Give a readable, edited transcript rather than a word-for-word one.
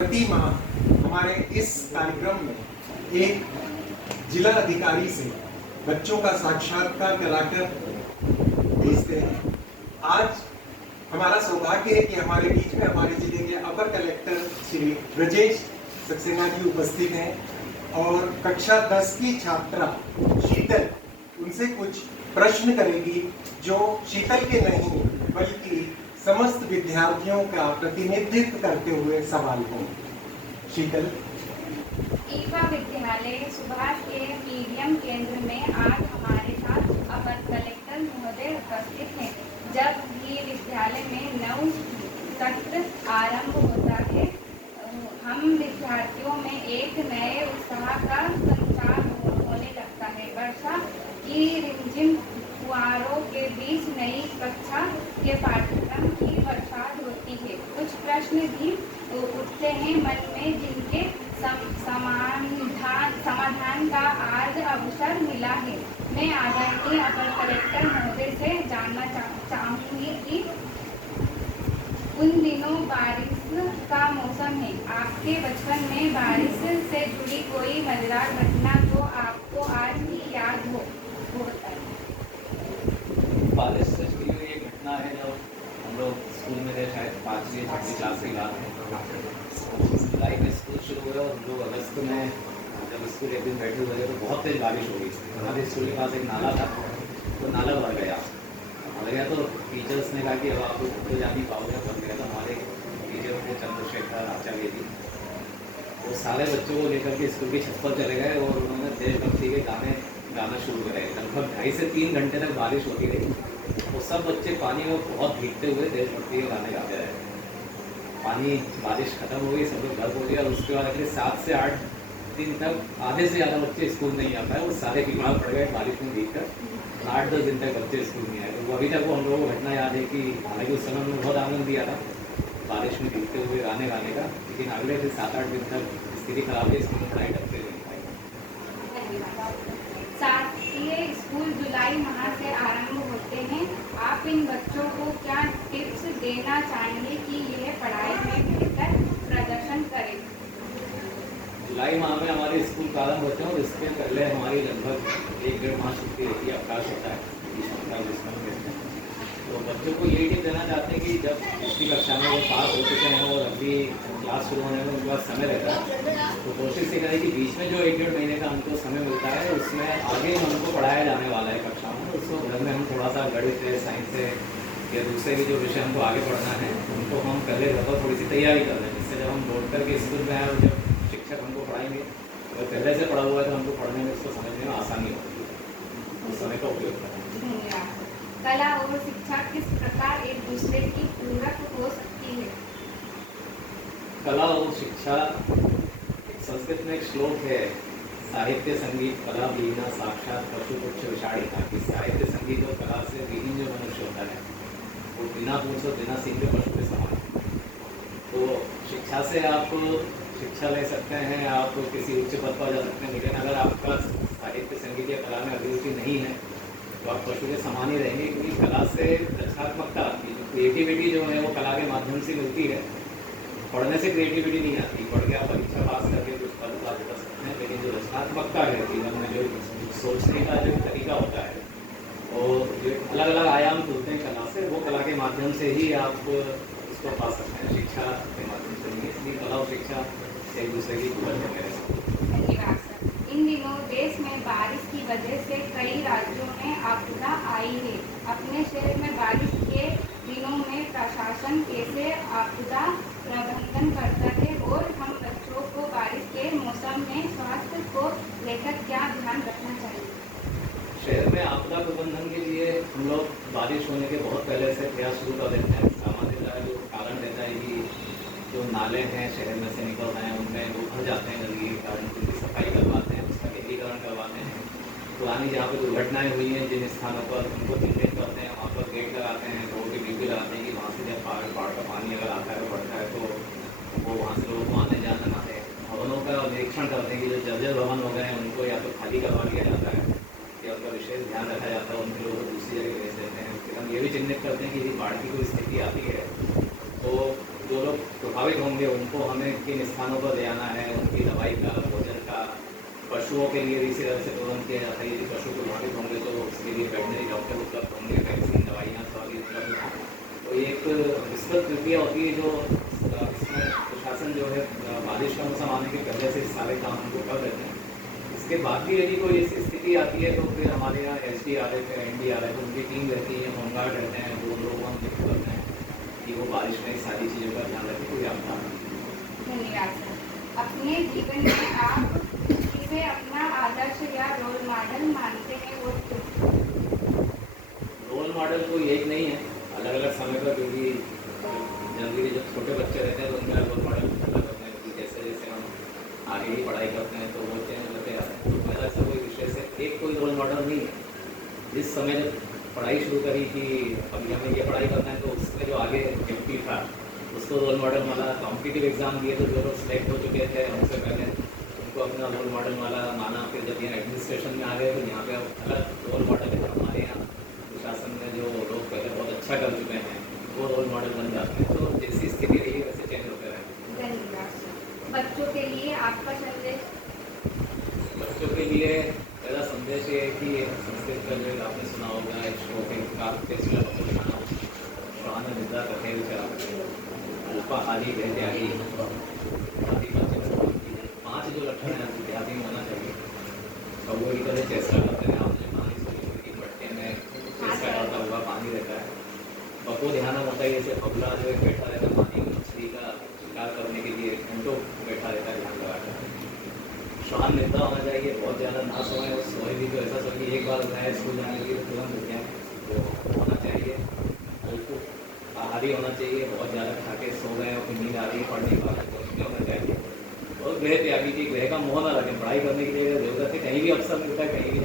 प्रति माह हमारे इस कार्यक्रम में एक जिला अधिकारी से बच्चों का साक्षात्कार कराकर भेजते हैं। आज हमारा सौभाग्य है कि हमारे बीच में हमारे जिले के अपर कलेक्टर श्री ब्रजेश सक्सेना जी उपस्थित हैं और कक्षा 10 की छात्रा शीतल उनसे कुछ प्रश्न करेगी जो शीतल के नहीं बल्कि समस्त विद्यार्थियों का प्रतिनिधित्व करते हुए सवाल हों। शीतल। ईवा विद्यालय सुभाष के मीडियम केंद्र में आज हमारे साथ अपर कलेक्टर महोदय उपस्थित हैं। जब भी विद्यालय में नव सत्र आरंभ होता है, हम विद्यार्थियों में एक नए उत्साह का संचार होने लगता है। वर्षा की रिमझिम फुहारों के बीच नई कक्षा के पाठ्यक्रम की बरसात होती है। कुछ प्रश्न भी उठते हैं मन में, जिनके समाधान का आज अवसर मिला है। मैं आदरणीय अपर कलेक्टर महोदय से जानना चाहूँगी कि उन दिनों बारिश का मौसम है, आपके बचपन में बारिश से जुड़ी कोई मजेदार घटना जो आपको आज भी याद हो। बारिश से जुड़ी हुई एक घटना है जब हम लोग स्कूल में थे, शायद 5वीं 6वीं क्लास की बात है। जुलाई में स्कूल शुरू हुआ और हम लोग अगस्त में जब स्कूल एक दिन बैठे हुए तो बहुत तेज बारिश हो गई। हमारे स्कूल के पास एक नाला था, तो नाला भर गया तो टीचर्स ने कहा कि अब आप लोग जा नहीं पाओगे, भर गया। तो हमारे टीचर थे चंद्रशेखर आचार्य जी, वो सारे बच्चों को लेकर के स्कूल की छत पर चले गए और उन्होंने देशभक्ति के गाना शुरू करे। लगभग 2.5 से 3 घंटे तक बारिश होती रही। वो सब बच्चे पानी में बहुत भीगते हुए देशभक्ति के गाने गाते रहे। पानी बारिश खत्म हो गई, सब लोग घर पहुँचे और उसके बाद अगले 7 से 8 दिन तक आधे से ज़्यादा बच्चे स्कूल नहीं आ पाए। वो सारे बीमार पड़ गए बारिश में भीग कर। 8-10 दिन तक बच्चे स्कूल नहीं आए। तो अभी तक वो हम लोगों को घटना याद है कि हालांकि उस समय में बहुत आनंद दिया था बारिश में भीगते हुए गाने गाने का, लेकिन अगले फिर 7-8 दिन तक स्थिति खराब है, स्कूल में पढ़ाई करते नहीं पाई। स्कूल जुलाई माह से आरंभ होते हैं, आप इन बच्चों को क्या टिप्स देना चाहेंगे कि यह पढ़ाई में बेहतर प्रदर्शन करें? जुलाई माह में हमारे स्कूल प्रारंभ होते हैं और इसके पहले हमारी लगभग 1-1.5 माह छुट्टी रहती है, अवकाश होता है। तो बच्चों को यही टिप देना चाहते हैं कि जब पिछली कक्षा में वो पास हो चुके हैं और अभी क्लास शुरू होने में उनके पास समय रहता है, तो कोशिश ये करें कि बीच में जो 1-1.5 महीने का हमको समय मिलता है उसमें आगे हमको पढ़ाया जाने वाला है कक्षा में, उसको घर में हम थोड़ा सा गणित है, साइंस है या दूसरे भी जो विषय हमको आगे पढ़ना है उनको हम पहले घर पर थोड़ी सी तैयारी कर लें, जिससे जब हम लौट करके स्कूल में आए और जब शिक्षक हमको पढ़ाएंगे अगर पहले से पढ़ा हुआ है तो हमको पढ़ने में उसको समझने में आसानी होगी। उस समय का उपयोग करें। कला और शिक्षा किस प्रकार एक दूसरे की पूरक हो सकती है? कला और शिक्षा, संस्कृत में एक श्लोक है, साहित्य संगीत कला विहीना साक्षात पशु पुच्छ विषाणिता। कि साहित्य संगीत और कला से विहीन जो मनुष्य होता है वो बिना पूछ और बिना सीखे पशु के समान। तो शिक्षा से आप शिक्षा ले सकते हैं, आप किसी उच्च पद पर जा सकते हैं, लेकिन अगर आपका साहित्य संगीत या कला में अभिरुचि नहीं है तो आप पशु के समान ही रहेंगे। क्योंकि कला से रचनात्मकता आती है, क्रिएटिविटी जो है वो कला के माध्यम से मिलती है। पढ़ने से क्रिएटिविटी नहीं आती, पढ़ के आप परीक्षा पास करके कुछ पद प्राप्त कर सकते हैं, लेकिन जो रचनात्मकता है जीवन में, जो सोचने का जो तरीका होता है और जो अलग अलग आयाम खुलते हैं कला से, वो कला के माध्यम से ही आप उसको पा सकते हैं, शिक्षा के माध्यम से नहीं। इसलिए कला और शिक्षा एक दूसरे की पूरक है। धन्यवाद सर। इन दिनों देश में बारिश की वजह से कई राज्यों में आपदा आई है। अपने शहर में बारिश के दिनों में प्रशासन कैसे आपदा प्रबंधन करता है और हम बच्चों को बारिश के मौसम में स्वास्थ्य को लेकर क्या ध्यान रखना चाहिए? शहर में आपदा प्रबंधन के लिए हम लोग बारिश होने के बहुत पहले से प्रयास शुरू कर देते हैं। सामान्यतः जो कारण रहता है कि जो नाले हैं शहर में से निकल रहे हैं उनमें वो भर जाते हैं गंदगी के कारण, उनकी सफाई करवाते हैं, उसका गहरीकरण करवाते हैं। पुरानी जहाँ पर दुर्घटनाएँ हुई हैं जिन स्थानों पर उनको चिन्हित करते हैं, वहाँ पर गेट लगाते हैं, रोड की ड्यूटी लगाते हैं कि वहाँ से जब बाढ़ का पानी अगर आता है बढ़ता है तो वो वहाँ से लोग आने जाना ना है। भवनों का निरीक्षण करते हैं कि जो जर्जर भवन हो गए हैं उनको या तो खाली करवा दिया जाता है या उनका विशेष ध्यान रखा जाता है, उनके लोगों को दूसरी जगह भेज देते हैं। फिर हम ये भी चिन्हित करते हैं कि यदि बाढ़ की कोई स्थिति आती है तो जो लोग प्रभावित होंगे उनको हमें किन स्थानों पर ले आना है, उनकी दवाई का, भोजन का, पशुओं के लिए इसी तरह से तुरंत के यदि पशु प्रभावित होंगे तो उसके लिए वेटनरी डॉक्टर उपलब्ध होंगे, वैक्सीन, दवाइयाँ सभी उपलब्ध हों। तो ये एक विस्तृत प्रक्रिया होती है जो इसमें प्रशासन जो है बारिश का मौसम आने के पहले से सारे काम हमको कर देते हैं। इसके बाद भी यदि कोई ऐसी स्थिति आती है तो फिर हमारे यहाँ SDRF है, NDRF उनकी टीम रहती है, होमगार्ड रहते हैं, वो लोग हम फिक्र करते हैं कि वो बारिश में सारी चीज़ों का ध्यान रखें, कोई आपदा ना हो। धन्यवाद सर। अपने जीवन में आप किसे अपना आदर्श या रोल मॉडल मानते हैं वो क्यों? रोल मॉडल कोई एक नहीं है, अलग अलग समय पर, क्योंकि जनरली जब छोटे बच्चे रहते हैं तो उनका रोल मॉडल अलग होते हैं, क्योंकि जैसे जैसे हम आगे ही पढ़ाई करते हैं तो वो चेंज होते आते हैं। तो मेरा ऐसा कोई विषय से एक कोई रोल मॉडल नहीं है। जिस समय जब पढ़ाई शुरू करी कि अभी हमें ये पढ़ाई करना है तो उसमें जो आगे व्यक्ति था उसको रोल मॉडल वाला, कॉम्पिटिटिव एग्जाम दिए तो जो लोग सिलेक्ट हो चुके थे हमसे पहले उनको अपना रोल मॉडल वाला माना। फिर जब यहाँ एडमिनिस्ट्रेशन में आ गए तो यहाँ पे अलग रोल मॉडल है। हमारे यहाँ प्रशासन में जो लोग पहले बहुत अच्छा कर चुके हैं वो रोल मॉडल बन जाते हैं। तो जैसी स्थिति रही वैसे चेंज होते रहेंगे। धन्यवाद सर। बच्चों के लिए आपका संदेश? बच्चों के लिए पहला संदेश ये है कि संस्कृत का जो आपने सुना होगा, एक श्लोक है, श्वान निद्रा कथे विचार अल्पाहारी गृह त्यागी, आदि 5 जो लक्षण है विद्यार्थी में होना चाहिए। कौवे की तरह चेष्टा करते हैं, आपने पानी सुनी कि मटके में चेष्टा करता हुआ पानी रहता है। बको ध्यान होता है, जैसे बगुला जो है बैठा रहता है पानी में मछली का शिकार करने के लिए घंटों बैठा रहता है ध्यान लगाकर। शान निद्रा होना चाहिए, बहुत ज़्यादा ना सोएं, और सोए भी तो ऐसा सोए कि एक बार उठाए स्कूल जाने के लिए तुरंत उठ जाए, वो होना चाहिए। बिल्कुल आहारी होना चाहिए, बहुत ज़्यादा खा के सो गए और फिर नींद आ रही है, पढ़ नहीं पा रहे तो उसमें होना चाहिए। और गृह त्यागी की, गृह का मोह ना रखें, पढ़ाई करने के लिए जरूरत है, कहीं भी अवसर मिलता है कहीं भी